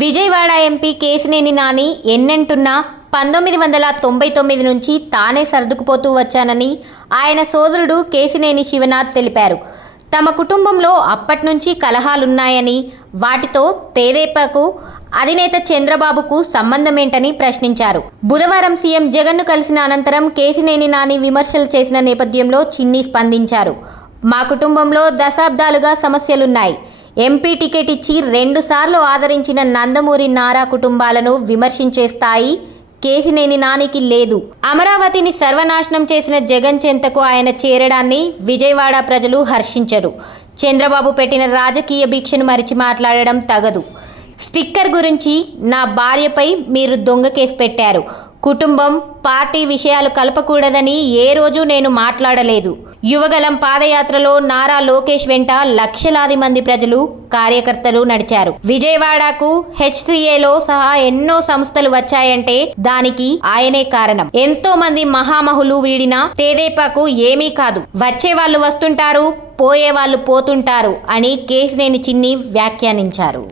Vijayawada MP Kesineni Nani ఎన్నంటున్నా 1999 నుంచి తానే సర్దుకుపోతూ వచ్చానని ఆయన సోదరుడు కేశినేని శివనాథ్ తెలిపారు. తమ కుటుంబంలో అప్పట్నుంచి కలహాలున్నాయని, వాటితో తెదేపాకు అధినేత చంద్రబాబుకు సంబంధమేంటని ప్రశ్నించారు. బుధవారం సీఎం జగన్ను కలిసిన అనంతరం కేశినేని నాని విమర్శలు చేసిన నేపథ్యంలో చిన్ని స్పందించారు. మా కుటుంబంలో దశాబ్దాలుగా సమస్యలున్నాయి. ఎంపీ టికెట్ ఇచ్చి 2 సార్లు ఆదరించిన నందమూరి నారా కుటుంబాలను విమర్శించే స్థాయి కేశినేని నానికి లేదు. అమరావతిని సర్వనాశనం చేసిన జగన్ చెంతకు ఆయన చేరడాన్ని విజయవాడ ప్రజలు హర్షించరు. చంద్రబాబు పెట్టిన రాజకీయ భిక్షను మరిచి మాట్లాడడం తగదు. స్టిక్కర్ గురించి నా భార్యపై మీరు దొంగ కేసు పెట్టారు. కుటుంబం, పార్టీ విషయాలు కలపకూడదని ఏ రోజు నేను మాట్లాడలేదు. యువగలం పాదయాత్రలో నారా లోకేష్ వెంట లక్షలాది మంది ప్రజలు, కార్యకర్తలు నడిచారు. విజయవాడకు HCAలో సహా ఎన్నో సంస్థలు వచ్చాయంటే దానికి ఆయనే కారణం. ఎంతో మంది మహామహులు వీడినా తెదేపాకు ఏమీ కాదు. వచ్చే వాళ్ళు వస్తుంటారు, పోయే వాళ్ళు పోతుంటారు అని కేశినేని చిన్ని వ్యాఖ్యానించారు.